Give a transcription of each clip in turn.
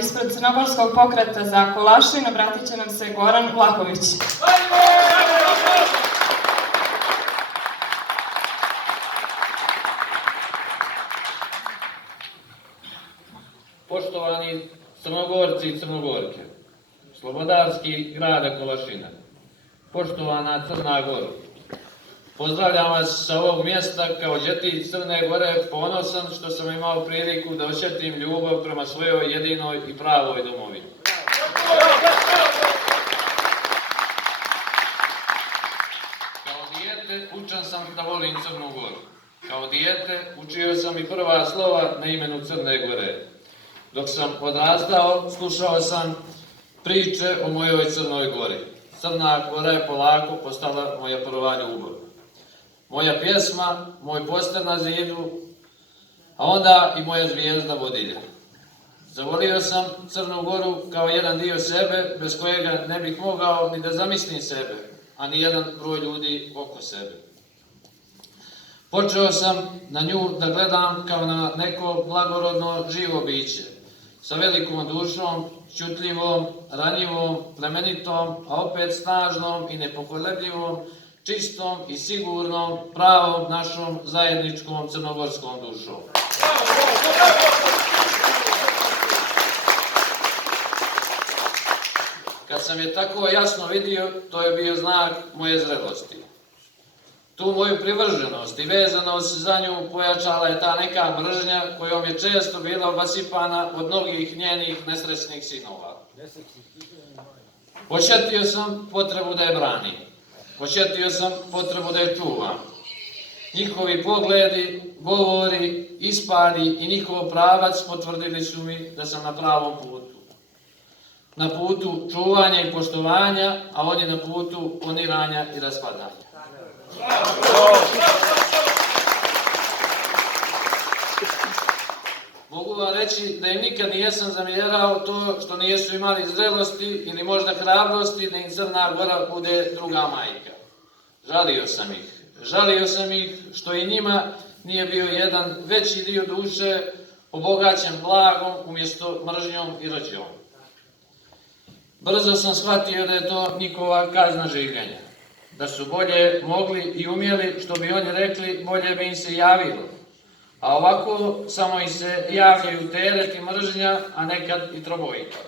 Ispred Crnogorskog pokreta za Kolašin obratit će nam se Goran Vlahović. Poštovani Crnogorci i Crnogorke, slobodarski grada Kolašina, poštovana Crna Gora, pozdravljam vas sa ovog mjesta kao đetić Crne Gore, ponosan što sam imao priliku da osjetim ljubav prema svojoj jedinoj i pravoj domovini. Kao dijete učen sam da volim Crnu Goru. Kao dijete učio sam i prva slova na imenu Crne Gore. Dok sam odrastao, slušao sam priče o mojoj Crnoj Gori. Crna Gora je polako postala moja prva ljubav. Moja pjesma, moj poster na zidu, a onda i moja zvijezda vodilja. Zavolio sam Crnu Goru kao jedan dio sebe, bez kojega ne bih mogao ni da zamislim sebe, a ni jedan broj ljudi oko sebe. Počeo sam na nju da gledam kao na neko blagorodno živo biće, sa velikom dušom, čutljivom, ranjivom, plemenitom, a opet snažnom i nepokolebljivom, čistom i sigurnom, pravom našom zajedničkom crnogorskom dušom. Kad sam je tako jasno vidio, to je bio znak moje zrelosti. Tu moju privrženost i vezanost za nju pojačala je ta neka mržnja kojom je često bila obasipana od mnogih njenih nesrećnih sinova. Osjetio sam potrebu da je branim. Osjetio sam potrebu da je čuvam. Njihovi pogledi, govori, ispadi i njihov pravac potvrdili su mi da sam na pravom putu. Na putu čuvanja i poštovanja, a on je na putu poniranja i raspadanja. Mogu vam reći da im nikad nijesam zamjerao to što nijesu imali zrelosti ili možda hrabrosti da im Crna Gora bude druga majka. Žalio sam ih. Žalio sam ih što i njima nije bio jedan veći dio duše obogaćen blagom umjesto mržnjom i rđom. Brzo sam shvatio da je to njihova kazna življenja. Da su bolje mogli i umjeli, što bi oni rekli, bolje bi im se javilo. A ovako samo im se javljaju teret i mržnja, a nekad i trobojka.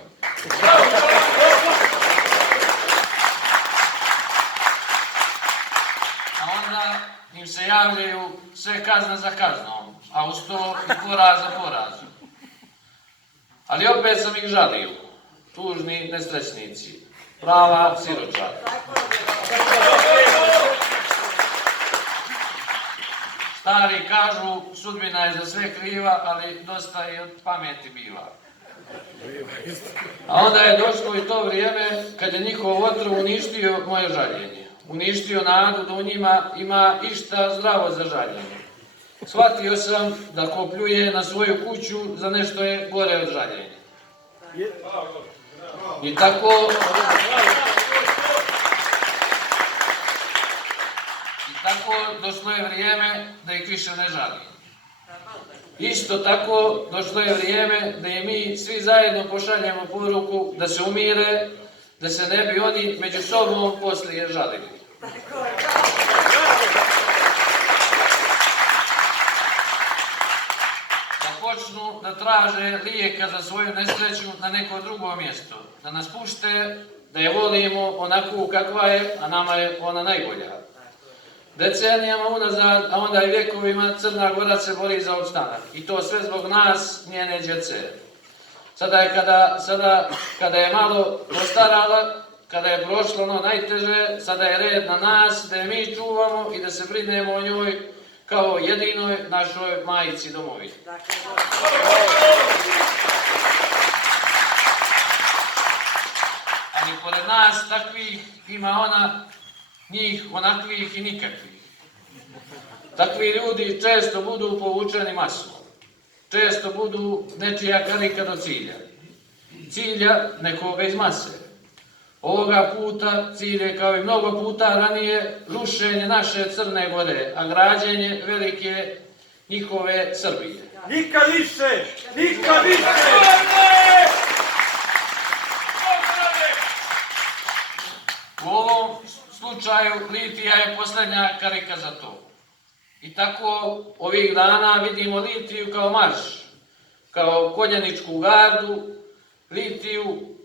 A onda im se javljaju sve kazne za kaznom, a uz to i poraz za porazom. Ali opet sam ih žalio, tužni nesrećnici, prava siročaka. Stari kažu, sudbina je za sve kriva, ali dosta i od pameti biva. A onda je došlo i to vrijeme kad je njihov otrov uništio moje žaljenje. Uništio nadu da u njima ima išta zdravo za žaljenje. Shvatio sam da ko pljuje na svoju kuću za nešto je gore od žaljenja. I tako došlo je vrijeme da ih više ne žalim. Isto tako došlo je vrijeme da i mi svi zajedno pošaljemo poruku da se umire, da se ne bi oni među sobom poslije žalili. Da počnu da traže lijeka za svoju nesreću na neko drugo mjesto. Da nas pušte, da je volimo onako kakva je, a nama je ona najbolja. Decenijama unazad, a onda i vjekovima, Crna Gora se bori za opstanak. I to sve zbog nas, njene djece. Sada kada je malo postarala, kada je prošlo ono najteže, sada je red na nas da je mi čuvamo i da se brinemo o njoj kao jedinoj našoj majici domovini. Ali pored nas takvih ima ona, njih onakvih i nikakvih. Takvi ljudi često budu povučeni masom. Često budu nečija karika do cilja. Cilja nekoga iz mase. Ovoga puta cilj je kao i mnogo puta ranije rušenje naše Crne Gore, a građenje velike njihove Srbije. Nikad više! Nikad više! slučaju litija je posljednja karika za to. I tako ovih dana vidimo litiju kao marš, kao konjaničku gardu, litiju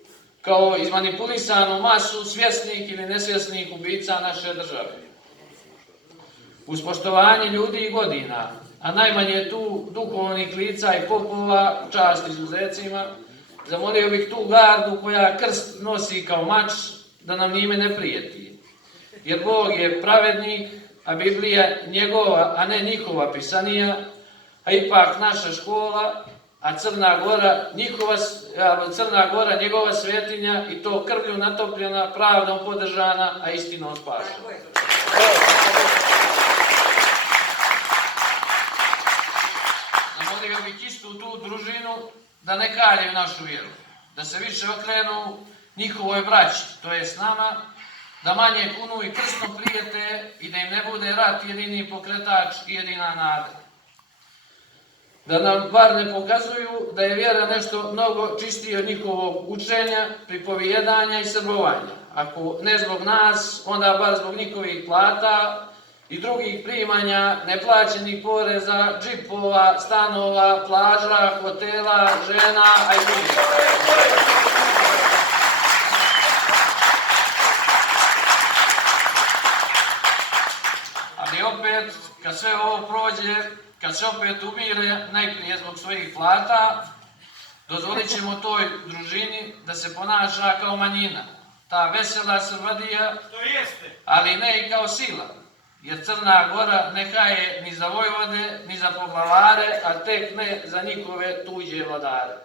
kao izmanipulisanu masu svjesnih ili nesvjesnih ubica naše države. Uz poštovanje ljudi i godina, a najmanje tu duhovnih lica i popova, čast izuzecima, zamolio bih tu gardu koja krst nosi kao mač, da nam njime ne prijeti. Jer Bog je pravednik, a Biblija njegova, a ne njihova pisanija, a ipak naša škola, a Crna Gora njegova svetinja i to krvlju natopljena, pravdom podržana, a istinom spašena. Zamolio bih istu tu družinu da ne kaljaju našu vjeru, da se više okrenu njihovoj braći, to je s nama, da manje kunu i krstno prijete i da im ne bude rat jedini pokretač i jedina nada. Da nam bar ne pokazuju da je vjera nešto mnogo čistije od njihovog učenja, pripovijedanja i srbovanja. Ako ne zbog nas, onda bar zbog njihovih plata i drugih primanja, neplaćenih poreza, džipova, stanova, plaža, hotela, žena, a i drugih. Ali opet, kad sve ovo prođe, kad se opet umire, najprije zbog svojih plata, dozvolit ćemo toj družini da se ponaša kao manjina. Ta vesela Srbadija, ali ne i kao sila. Jer Crna Gora ne haje ni za vojvode, ni za poglavare, a tek ne za njihove tuđe vladare.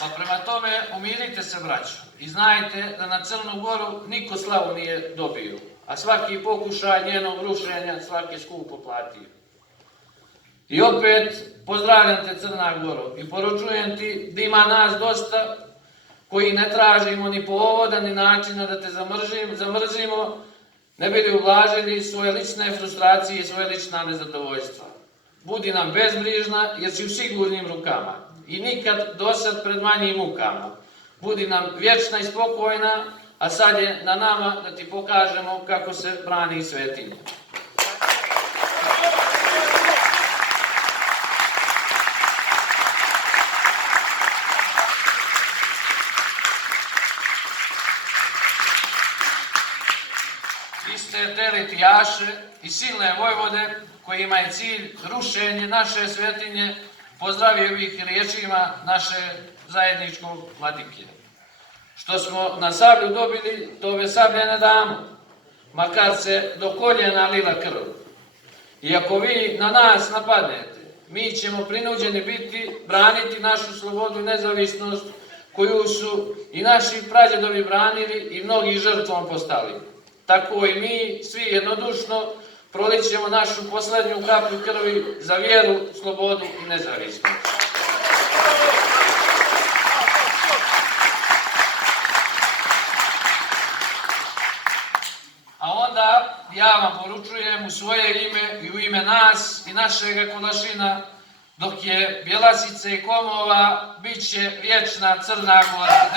Pa prema tome, umirite se, braćo, i znajte da na Crnu Goru niko slavu nije dobio, a svaki pokušaj njenog rušenja svaki skupo platio. I opet, pozdravljam te, Crna Goro, i poručujem ti da ima nas dosta koji ne tražimo ni povoda ni načina da te zamrzimo, ne bi li ublažili svoje lične frustracije i svoje lična nezadovoljstva. Budi nam bezbrižna jer si u sigurnim rukama i nikad dosad pred manjim mukama. Budi nam vječna i spokojna, a sad je na nama da ti pokažemo kako se brani svetinja. Vi ste telitijaše i silne vojvode kojima je cilj rušenje naše svetinje, pozdravio bih riječima naše zajedničkog vladike. Što smo na sablju dobili, to ove sablje ne damo, makar se do koljena lila krv. I ako vi na nas napadnete, mi ćemo prinuđeni biti braniti našu slobodu i nezavisnost koju su i naši prađedovi branili i mnogi žrtvom postali. Tako i mi, svi jednodušno, prolićemo našu posljednju kaplju krvi za vjeru, slobodu i nezavisnost. A onda ja vam poručujem u svoje ime i u ime nas i našega Kolašina, dok je Bjelasice i Komova, bit će vječna Crna Gora.